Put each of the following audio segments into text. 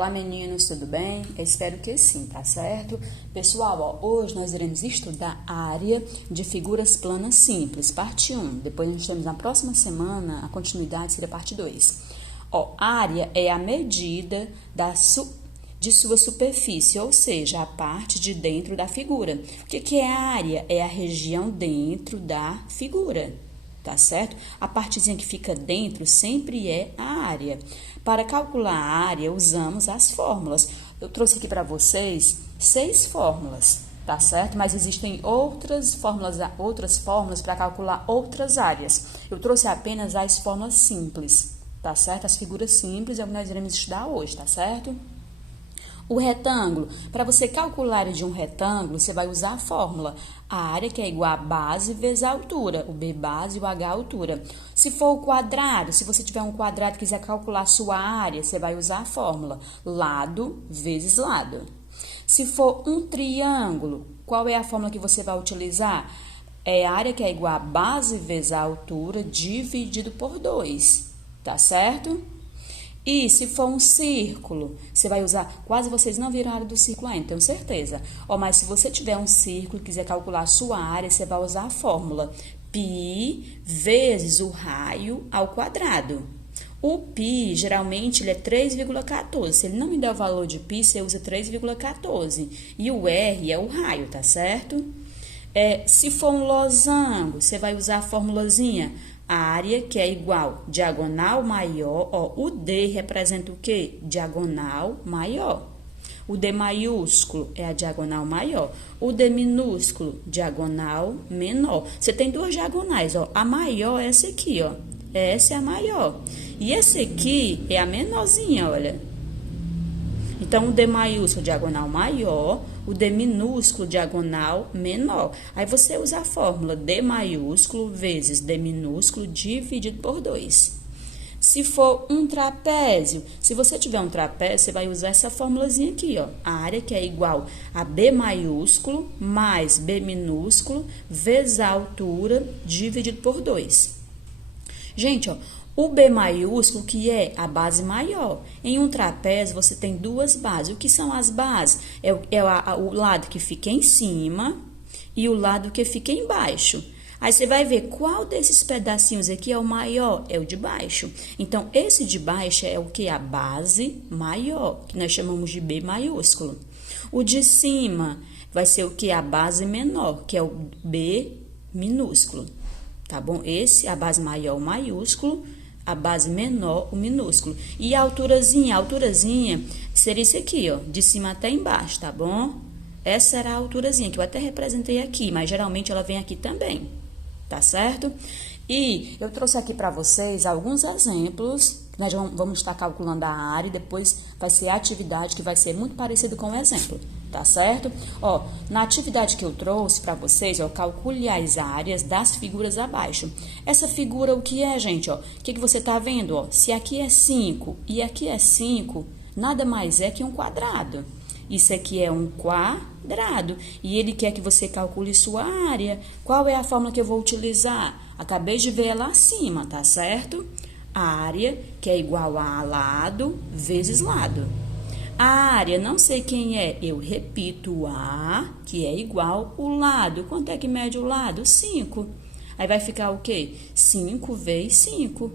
Olá, meninos, tudo bem? Eu espero que sim, tá certo? Pessoal, hoje nós iremos estudar a área de figuras planas simples, parte 1. Depois nós temos na próxima semana, a continuidade seria parte 2. Área é a medida de sua superfície, ou seja, a parte de dentro da figura. O que é a área? É a região dentro da figura. Tá certo? A partezinha que fica dentro sempre é a área. Para calcular a área, usamos as fórmulas. Eu trouxe aqui para vocês 6 fórmulas, tá certo? Mas existem outras fórmulas para calcular outras áreas. Eu trouxe apenas as fórmulas simples, tá certo? As figuras simples é o que nós iremos estudar hoje, tá certo? O retângulo, para você calcular a área de um retângulo, você vai usar a fórmula. A área que é igual a base vezes a altura, o B base e o H altura. Se for o quadrado, se você tiver um quadrado e quiser calcular a sua área, você vai usar a fórmula lado vezes lado. Se for um triângulo, qual é a fórmula que você vai utilizar? É a área que é igual a base vezes a altura dividido por 2, tá certo? E se for um círculo, você vai usar, quase vocês não viram a área do círculo ainda, tenho certeza. Mas se você tiver um círculo e quiser calcular a sua área, você vai usar a fórmula π vezes o raio ao quadrado. O π, geralmente, ele é 3,14. Se ele não me der o valor de π, você usa 3,14. E o R é o raio, tá certo? Se for um losango, você vai usar a formulazinha. A área que é igual diagonal maior, o D representa o quê? Diagonal maior. O D maiúsculo é a diagonal maior. O D minúsculo, diagonal menor. Você tem duas diagonais, a maior é essa aqui, Essa é a maior. E essa aqui é a menorzinha, olha. Então, o D maiúsculo, diagonal maior, o D minúsculo, diagonal menor. Aí, você usa a fórmula D maiúsculo vezes D minúsculo dividido por 2. Se for um trapézio, se você tiver um trapézio, você vai usar essa formulazinha aqui, A área que é igual a B maiúsculo mais B minúsculo vezes a altura dividido por 2. Gente, o B maiúsculo, que é a base maior. Em um trapézio, você tem duas bases. O que são as bases? O lado que fica em cima e o lado que fica embaixo. Aí, você vai ver qual desses pedacinhos aqui é o maior? É o de baixo. Então, esse de baixo é o que? A base maior, que nós chamamos de B maiúsculo. O de cima vai ser o que? A base menor, que é o B minúsculo. Tá bom? Esse, a base maior, o maiúsculo. A base menor, o minúsculo. E a alturazinha seria isso aqui, de cima até embaixo, tá bom? Essa era a alturazinha, que eu até representei aqui, mas geralmente ela vem aqui também, tá certo? E eu trouxe aqui para vocês alguns exemplos, nós vamos estar calculando a área e depois vai ser a atividade que vai ser muito parecido com o exemplo, tá certo? Na atividade que eu trouxe para vocês, calcule as áreas das figuras abaixo. Essa figura, o que é, gente? O que você tá vendo? Se aqui é 5 e aqui é 5, nada mais é que um quadrado. Isso aqui é um quadrado. E ele quer que você calcule sua área. Qual é a fórmula que eu vou utilizar? Acabei de ver ela acima, tá certo? A área, que é igual a lado vezes lado. A área, não sei quem é, eu repito A, que é igual o lado. Quanto é que mede o lado? 5. Aí vai ficar o quê? 5 vezes 5.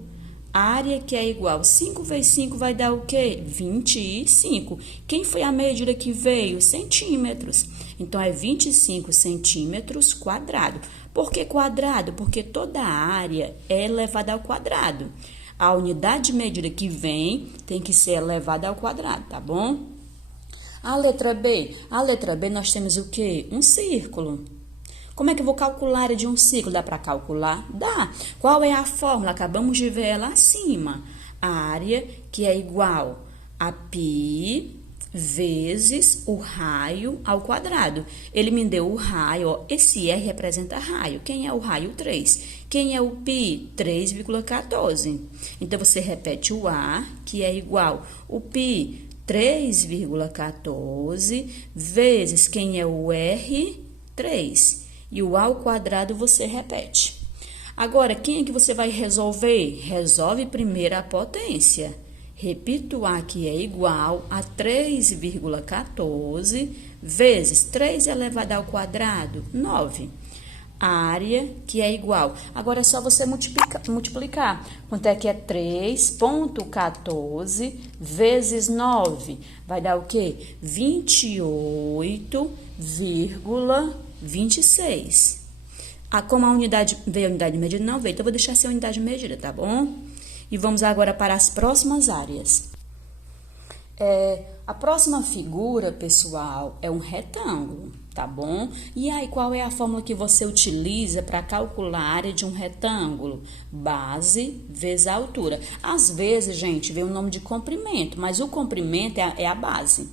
A área que é igual 5 vezes 5 vai dar o quê? 25. Quem foi a medida que veio? Centímetros. Então, é 25 centímetros quadrado. Por que quadrado? Porque toda a área é elevada ao quadrado. A unidade de medida que vem tem que ser elevada ao quadrado, tá bom? A letra B. A letra B nós temos o quê? Um círculo. Como é que eu vou calcular a área de um círculo? Dá para calcular? Dá. Qual é a fórmula? Acabamos de ver ela acima. A área que é igual a π vezes o raio ao quadrado. Ele me deu o raio, esse R representa raio. Quem é o raio? 3. Quem é o π? 3,14. Então, você repete o A, que é igual o π 3,14 vezes quem é o R? 3. E o A ao quadrado você repete. Agora, quem é que você vai resolver? Resolve primeiro a potência. repito A, que é igual a 3,14 vezes 3 elevado ao quadrado, 9. Área, que é igual. Agora é só você multiplicar. Quanto é que é 3,14 vezes 9? Vai dar o quê? 28,26. Como a unidade veio a unidade medida, não veio, então eu vou deixar ser a unidade medida, tá bom? E vamos agora para as próximas áreas. A próxima figura, pessoal, é um retângulo, tá bom? E aí, qual é a fórmula que você utiliza para calcular a área de um retângulo? Base vezes a altura. Às vezes, gente, vem o nome de comprimento, mas o comprimento é a base.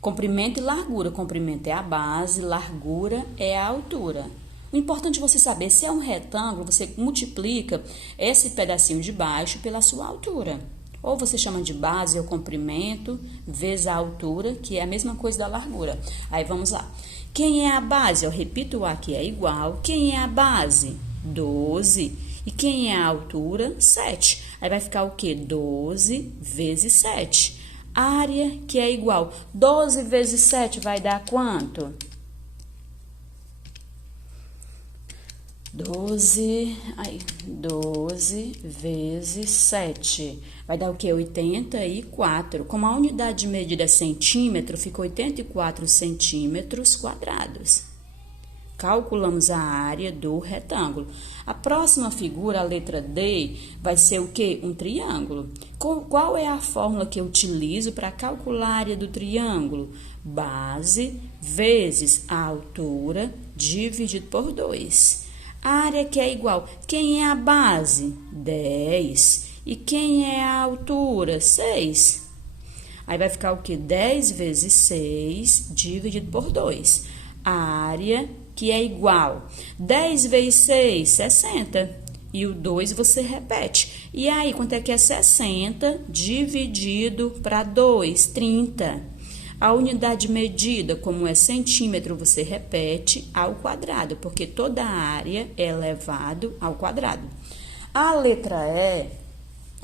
Comprimento e largura. Comprimento é a base, largura é a altura. O importante é você saber, se é um retângulo, você multiplica esse pedacinho de baixo pela sua altura. Ou você chama de base ou comprimento vezes a altura, que é a mesma coisa da largura. Aí vamos lá. Quem é a base? Eu repito, o A que é igual. Quem é a base? 12. E quem é a altura? 7. Aí vai ficar o quê? 12 vezes 7. Área, que é igual. 12 vezes 7 vai dar quanto? 12 vezes 7. Vai dar o quê? 84. Como a unidade de medida é centímetro, fica 84 centímetros quadrados. Calculamos a área do retângulo. A próxima figura, a letra D, vai ser o quê? Um triângulo. Qual é a fórmula que eu utilizo para calcular a área do triângulo? Base vezes a altura dividido por 2. A área que é igual. Quem é a base? 10. E quem é a altura? 6. Aí vai ficar o quê? 10 vezes 6 dividido por 2. A área que é igual. 10 vezes 6, 60. E o 2 você repete. E aí, quanto é que é 60 dividido para 2? 30. A unidade medida, como é centímetro, você repete ao quadrado, porque toda a área é elevado ao quadrado. A letra E,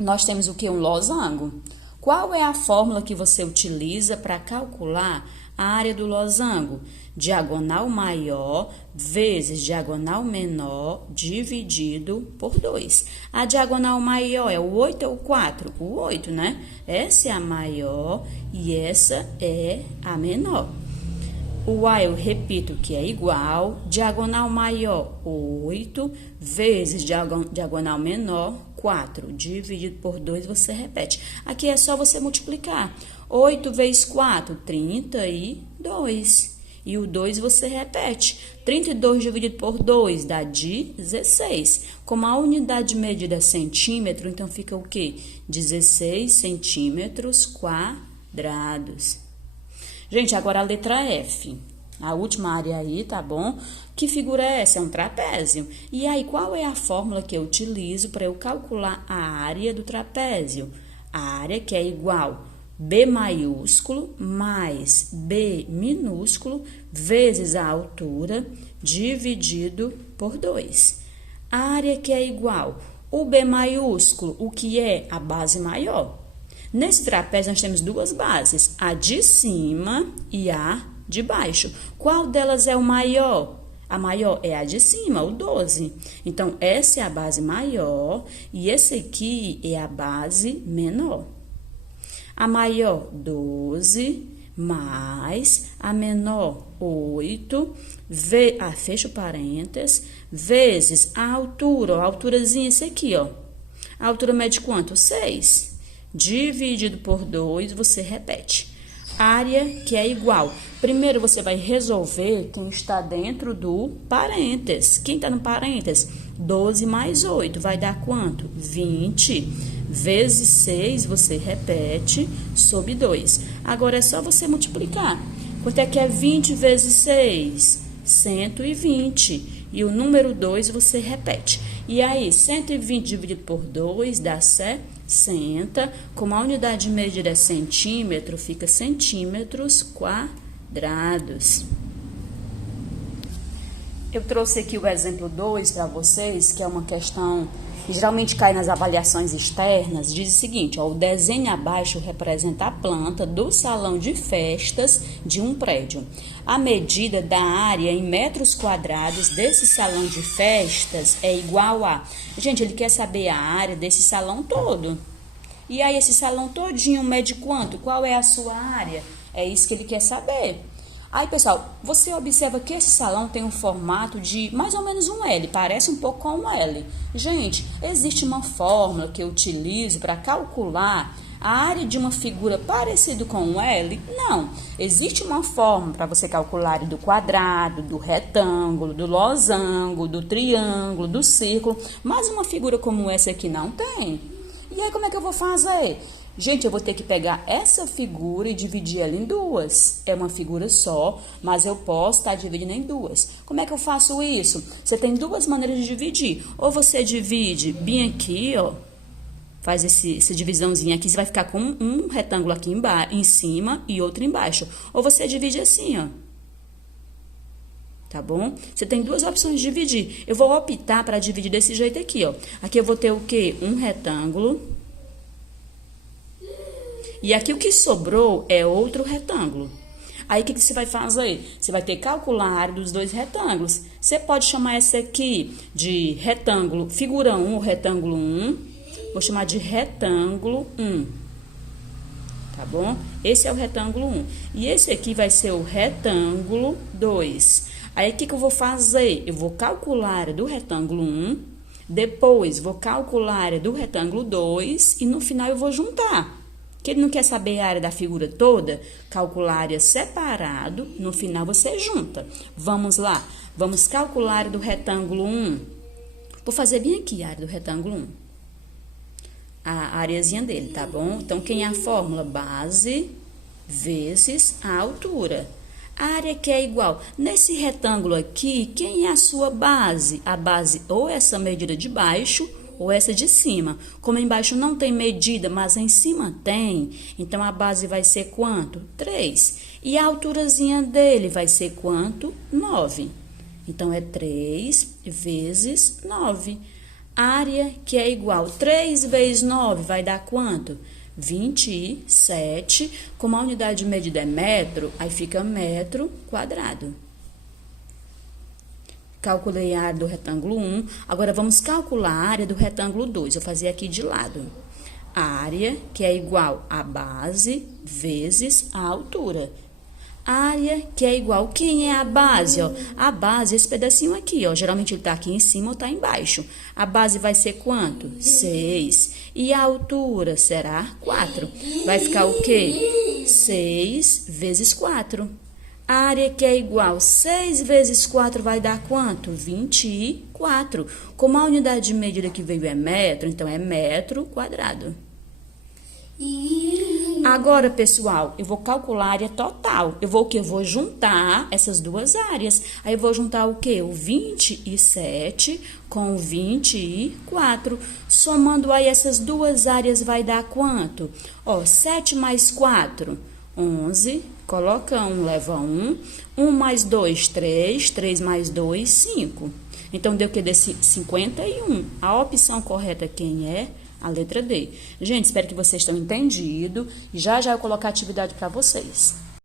nós temos o que? Um losango. Qual é a fórmula que você utiliza para calcular a área do losango? Diagonal maior vezes diagonal menor dividido por 2. A diagonal maior é o 8 ou o 4? O 8, né? Essa é a maior e essa é a menor. O A eu repito que é igual, diagonal maior 8 vezes diagonal menor 4, dividido por 2 você repete. Aqui é só você multiplicar. 8 vezes 4, 32. E o 2 você repete. 32 dividido por 2 dá 16. Como a unidade de medida é centímetro, então fica o quê? 16 centímetros quadrados. Gente, agora a letra F. A última área aí, tá bom? Que figura é essa? É um trapézio. E aí, qual é a fórmula que eu utilizo para eu calcular a área do trapézio? A área que é igual B maiúsculo mais B minúsculo vezes a altura dividido por 2. A área que é igual o B maiúsculo, o que é a base maior. Nesse trapézio nós temos duas bases, a de cima e a de baixo. Qual delas é o maior? A maior é a de cima, o 12. Então, essa é a base maior e esse aqui é a base menor. A maior, 12, mais a menor, 8, fecha o parênteses, vezes a altura, ó, a alturazinha, esse aqui, ó. A altura mede quanto? 6. Dividido por 2, você repete. Área, que é igual. Primeiro, você vai resolver quem está dentro do parênteses. Quem está no parênteses? 12 mais 8, vai dar quanto? 20. Vezes 6, você repete, sobre 2. Agora, é só você multiplicar. Quanto é que é 20 vezes 6? 120. E o número 2, você repete. E aí, 120 dividido por 2 dá 60. Como a unidade de medida é centímetro, fica centímetros quadrados. Eu trouxe aqui o exemplo 2 para vocês, que é uma questão geralmente cai nas avaliações externas, diz o seguinte, ó, o desenho abaixo representa a planta do salão de festas de um prédio. A medida da área em metros quadrados desse salão de festas é igual a... Gente, ele quer saber a área desse salão todo. E aí, esse salão todinho mede quanto? Qual é a sua área? É isso que ele quer saber. Aí, pessoal, você observa que esse salão tem um formato de mais ou menos um L, parece um pouco com um L. Gente, existe uma fórmula que eu utilizo para calcular a área de uma figura parecida com um L? Não. Existe uma fórmula para você calcular a área do quadrado, do retângulo, do losango, do triângulo, do círculo, mas uma figura como essa aqui não tem. E aí, como é que eu vou fazer? Gente, eu vou ter que pegar essa figura e dividir ela em duas. É uma figura só, mas eu posso estar dividindo em duas. Como é que eu faço isso? Você tem duas maneiras de dividir. Ou você divide bem aqui, ó. Faz essa divisãozinha aqui, você vai ficar com um retângulo aqui em cima e outro embaixo. Ou você divide assim, ó. Tá bom? Você tem duas opções de dividir. Eu vou optar para dividir desse jeito aqui, ó. Aqui eu vou ter o quê? Um retângulo. E aqui o que sobrou é outro retângulo. Aí, o que você vai fazer? Você vai ter que calcular a área dos dois retângulos. Você pode chamar essa aqui de retângulo, figura 1 ou retângulo 1. Vou chamar de retângulo 1. Tá bom? Esse é o retângulo 1. E esse aqui vai ser o retângulo 2. Aí, o que eu vou fazer? Eu vou calcular a área do retângulo 1. Depois, vou calcular a área do retângulo 2. E no final, eu vou juntar. Que ele não quer saber a área da figura toda, calcular a área separado, no final você junta. Vamos lá, vamos calcular a área do retângulo 1. Vou fazer bem aqui a área do retângulo 1. A areazinha dele, tá bom? Então, quem é a fórmula? Base vezes a altura. A área que é igual. Nesse retângulo aqui, quem é a sua base? A base ou essa medida de baixo, ou essa de cima. Como embaixo não tem medida, mas em cima tem, então a base vai ser quanto? 3. E a alturazinha dele vai ser quanto? 9. Então, é 3 vezes 9. Área que é igual. 3 vezes 9 vai dar quanto? 27. Como a unidade de medida é metro, aí fica metro quadrado. Calculei a área do retângulo 1. Agora, vamos calcular a área do retângulo 2. Eu vou fazer aqui de lado. A área, que é igual a base vezes a altura. A área, que é igual... Quem é a base, ó? A base, esse pedacinho aqui, ó. Geralmente, ele tá aqui em cima ou tá embaixo. A base vai ser quanto? 6. E a altura será 4. Vai ficar o quê? 6 vezes 4. A área que é igual 6 vezes 4 vai dar quanto? 24. Como a unidade de medida que veio é metro, então é metro quadrado. Agora, pessoal, eu vou calcular a área total. Eu vou o quê? Eu vou juntar essas duas áreas. Aí eu vou juntar o quê? O 27 com o 24. Somando aí essas duas áreas vai dar quanto? Ó, 7 mais 4, 11. Coloca 1, leva 1. 1 mais 2, 3. 3 mais 2, 5. Então, deu o que? Desse 51. A opção correta quem é? A letra D. Gente, espero que vocês tenham entendido. Já já eu colocar a atividade para vocês.